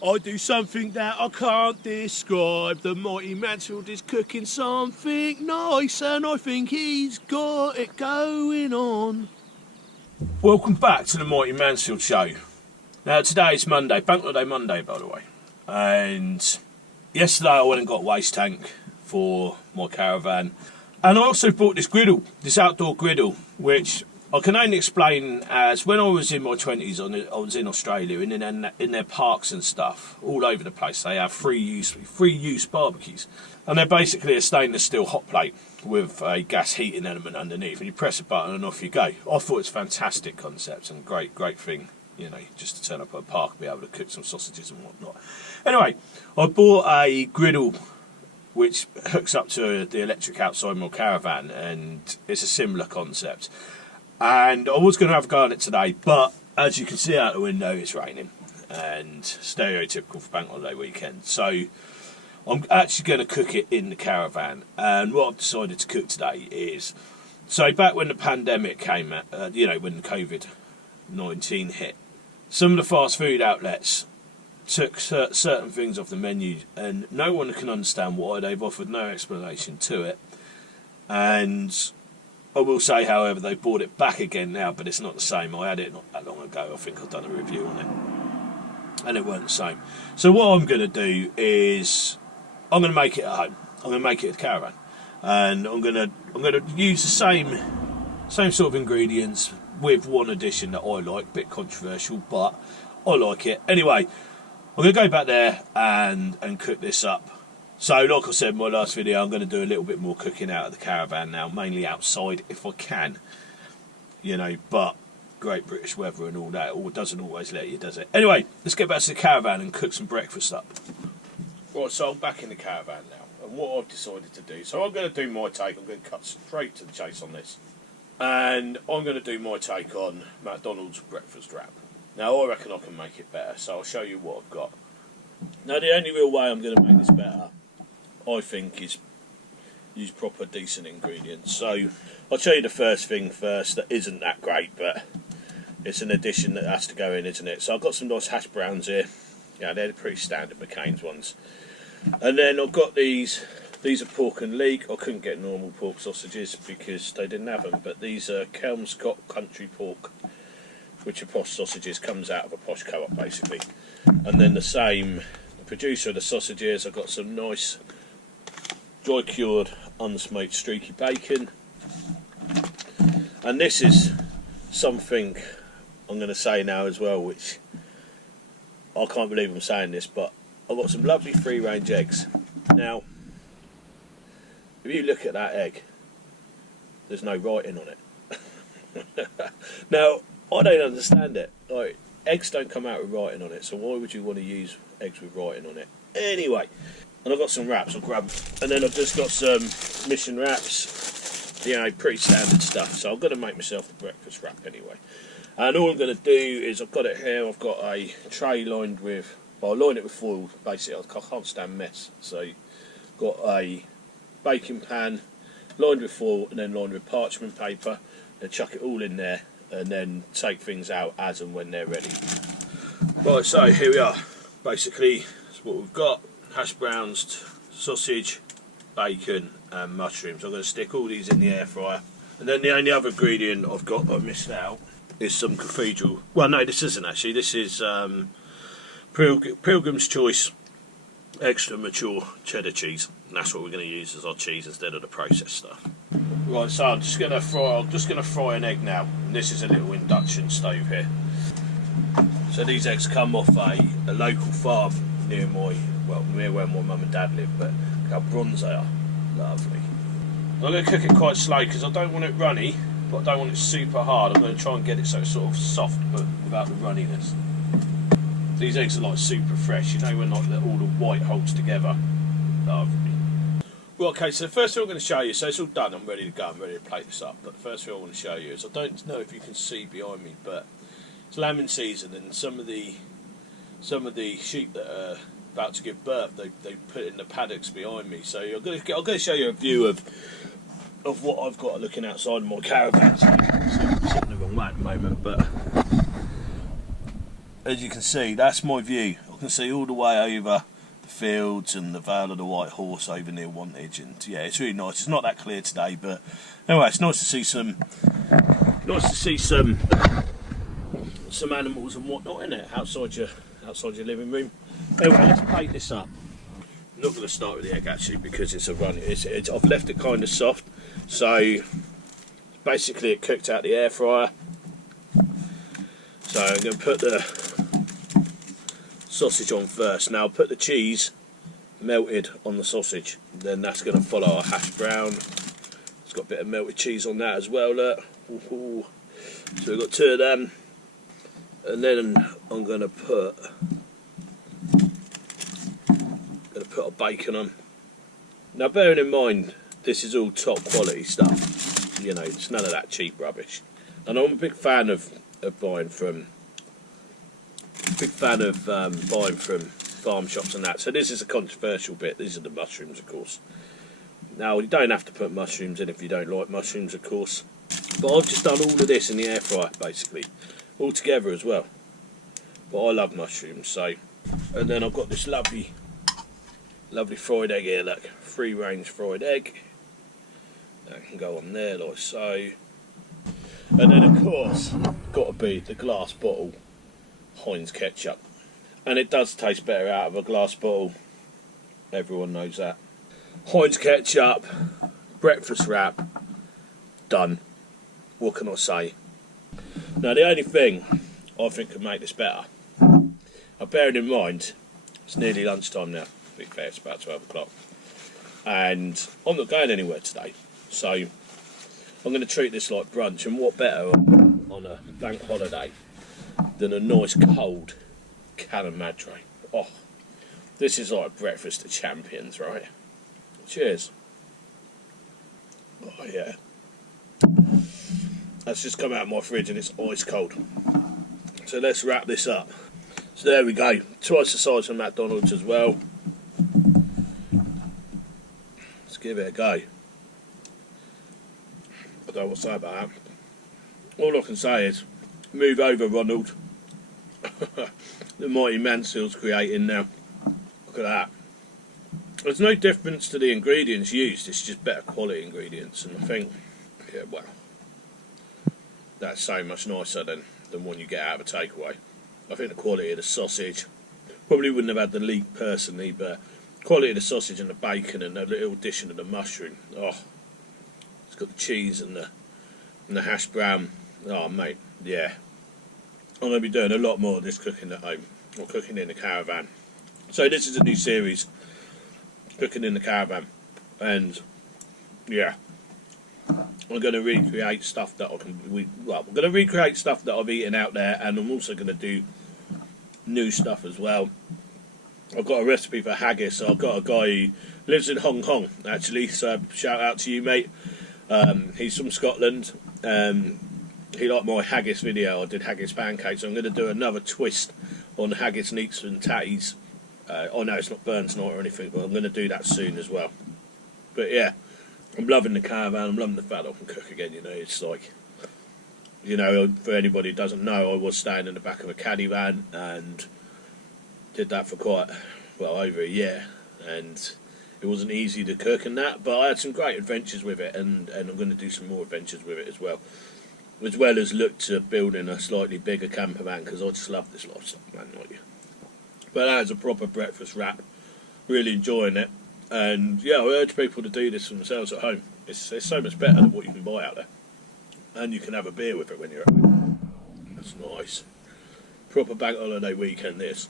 I do something that I can't describe. The mighty Mansfield is cooking something nice, and I think he's got it going on. Welcome back to the Mighty Mansfield Show. Now today is Monday, Bank Holiday Monday by the way, and yesterday I went and got a waste tank for my caravan, and I also bought this griddle, this outdoor griddle, which I can only explain as when I was in my 20s, I was in Australia, and in their parks and stuff, all over the place, they have free use barbecues. And they're basically a stainless steel hot plate with a gas heating element underneath, and you press a button and off you go. I thought it's a fantastic concept and great thing, you know, just to turn up at a park and be able to cook some sausages and whatnot. Anyway, I bought a griddle which hooks up to the electric outside my caravan, and it's a similar concept. And I was going to have a go at it today, but as you can see out the window, it's raining, and stereotypical for Bank Holiday weekend. So I'm actually going to cook it in the caravan. And what I've decided to cook today is, so back when the pandemic came, you know, when COVID-19 hit, some of the fast food outlets took certain things off the menu, and no one can understand why. They've offered no explanation to it. And I will say, however, they brought it back again now, but it's not the same. I had it not that long ago. I think I've done a review on it, and it weren't the same. So what I'm going to do is I'm going to make it at home. I'm going to make it at the caravan, and I'm going to use the same sort of ingredients with one addition that I like. Bit controversial, but I like it anyway. I'm going to go back there and cook this up. So, like I said in my last video, I'm going to do a little bit more cooking out of the caravan now, mainly outside if I can, you know, but Great British weather and all that, doesn't always let you, does it? Anyway, let's get back to the caravan and cook some breakfast up. Right, so I'm back in the caravan now, and what I've decided to do, so I'm going to do my take, I'm going to cut straight to the chase on this, and I'm going to do my take on Mcdonald's breakfast wrap. Now, I reckon I can make it better, so I'll show you what I've got. Now, the only real way I'm going to make this better, I think, is use proper decent ingredients. So I'll tell you the first thing first that isn't that great, but it's an addition that has to go in, isn't it? So I've got some nice hash browns here. Yeah, they're pretty standard McCain's ones. And then I've got these are pork and leek. I couldn't get normal pork sausages because they didn't have them, but these are Kelmscott country pork, which are posh sausages, comes out of a posh co-op basically. And then the same producer of the sausages, I've got some nice dry cured unsmoked streaky bacon, and this is something I'm going to say now as well, which I can't believe I'm saying this, but I've got some lovely free range eggs. Now if you look at that egg, there's no writing on it. Now I don't understand it, like, eggs don't come out with writing on it, so why would you want to use eggs with writing on it? Anyway, and I've got some wraps, I'll grab them. And then I've just got some mission wraps, you know, pretty standard stuff. So I'm going to make myself a breakfast wrap anyway. And all I'm going to do is, I've got it here, I've got a tray lined with, well, I line it with foil, basically, I can't stand mess. So I've got a baking pan, lined with foil, and then lined with parchment paper, and chuck it all in there, and then take things out as and when they're ready. Right, so here we are. Basically, that's what we've got. Hash browns, sausage, bacon and mushrooms. I'm going to stick all these in the air fryer. And then the only other ingredient I've got that I missed out is some cathedral. Well, no, this isn't actually. This is Pilgrim's Choice extra mature cheddar cheese. And that's what we're going to use as our cheese instead of the processed stuff. Right, so I'm just going to fry an egg now. And this is a little induction stove here. So these eggs come off a local farm near where my mum and dad live, but look how bronze they are. Lovely. I'm going to cook it quite slow because I don't want it runny, but I don't want it super hard. I'm going to try and get it so it's sort of soft but without the runniness. These eggs are like super fresh, you know, when like all the white holds together. Lovely. Well, okay, so the first thing I'm going to show you, so it's all done, I'm ready to go, I'm ready to plate this up, but the first thing I want to show you is, I don't know if you can see behind me, but it's lamb season, and some of the sheep that are about to give birth, they put in the paddocks behind me. So I'm going to show you a view of what I've got looking outside of my caravan. So I'm sitting the wrong way at the moment, but as you can see, that's my view. I'll I can see all the way over the fields and the Vale of the White Horse over near Wantage, and yeah, it's really nice. It's not that clear today, but anyway, it's nice to see some animals and whatnot in it outside your living room. Anyway, let's plate this up. I'm not going to start with the egg actually because it's a run. I've left it kind of soft, so basically it cooked out the air fryer. So I'm going to put the sausage on first. Now I'll put the cheese melted on the sausage, then that's going to follow our hash brown. It's got a bit of melted cheese on that as well, look. Ooh. So we've got 2 of them, and then I'm going to put our bacon on. Now bearing in mind this is all top quality stuff, you know, it's none of that cheap rubbish, and I'm a big fan of buying from farm shops and that. So this is a controversial bit. These are the mushrooms, of course. Now you don't have to put mushrooms in if you don't like mushrooms, of course, but I've just done all of this in the air fryer basically, all together as well. But I love mushrooms, so. And then I've got this lovely fried egg here, look, free range fried egg. That can go on there like so. And then of course, got to be the glass bottle Heinz ketchup. And it does taste better out of a glass bottle. Everyone knows that. Heinz ketchup, breakfast wrap, done. What can I say? Now the only thing I think could make this better, bearing in mind, it's nearly lunchtime now. To be fair, it's about 12 o'clock. And I'm not going anywhere today. So I'm going to treat this like brunch, and what better on a bank holiday than a nice cold Cannon Madre. Oh, this is like breakfast of champions, right? Cheers. Oh yeah. That's just come out of my fridge and it's ice cold. So let's wrap this up. So there we go. Twice the size of Mcdonald's as well. Let's give it a go. I don't know what to say about that. All I can say is, move over, Ronald. The mighty Mansfield's creating now. Look at that. There's no difference to the ingredients used, it's just better quality ingredients, and I think, yeah, well, that's so much nicer than one you get out of a takeaway. I think the quality of the sausage, probably wouldn't have had the leek personally, but quality of the sausage and the bacon and the little addition of the mushroom, oh, it's got the cheese and the hash brown, oh mate, yeah. I'm going to be doing a lot more of this cooking at home, or cooking in the caravan. So this is a new series, cooking in the caravan, and yeah, I'm going to recreate stuff that we're going to recreate stuff that I've eaten out there, and I'm also going to do new stuff as well. I've got a recipe for haggis. So I've got a guy who lives in Hong Kong actually, so shout out to you, mate. He's from Scotland. He liked my haggis video. I did haggis pancakes. I'm going to do another twist on haggis neats and tatties. Oh no, it's not Burns night or anything, but I'm going to do that soon as well. But yeah, I'm loving the caravan. I'm loving the fact I can cook again. You know, it's like, you know, for anybody who doesn't know, I was staying in the back of a caddy van and did that for quite, well, over a year. And it wasn't easy to cook and that, but I had some great adventures with it, and I'm going to do some more adventures with it as well as look to building a slightly bigger camper van, because I just love this lifestyle, man, like you. But that is a proper breakfast wrap. Really enjoying it, and yeah, I urge people to do this for themselves at home. It's so much better than what you can buy out there, and you can have a beer with it when you're at home. That's nice. Proper bank holiday weekend this.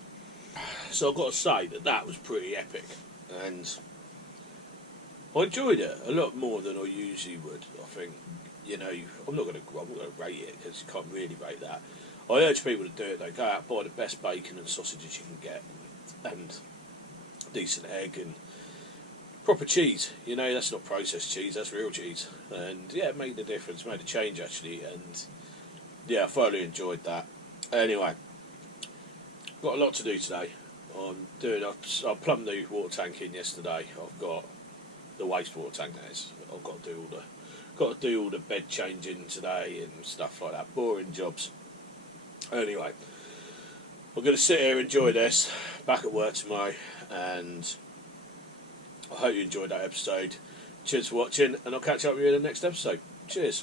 So I've got to say that was pretty epic, and I enjoyed it a lot more than I usually would. I think, you know, I'm not going to rate it, because you can't really rate that. I urge people to do it though. Go out, buy the best bacon and sausages you can get, and decent egg and proper cheese. You know, that's not processed cheese, that's real cheese. And yeah, it made a difference, made a change actually, and yeah, I thoroughly enjoyed that. Anyway, got a lot to do today. I plumbed the water tank in yesterday. I've got the wastewater tank now. I've got to do all the bed changing today and stuff like that. Boring jobs. Anyway, I'm going to sit here and enjoy this. Back at work tomorrow, and I hope you enjoyed that episode. Cheers for watching, and I'll catch up with you in the next episode. Cheers.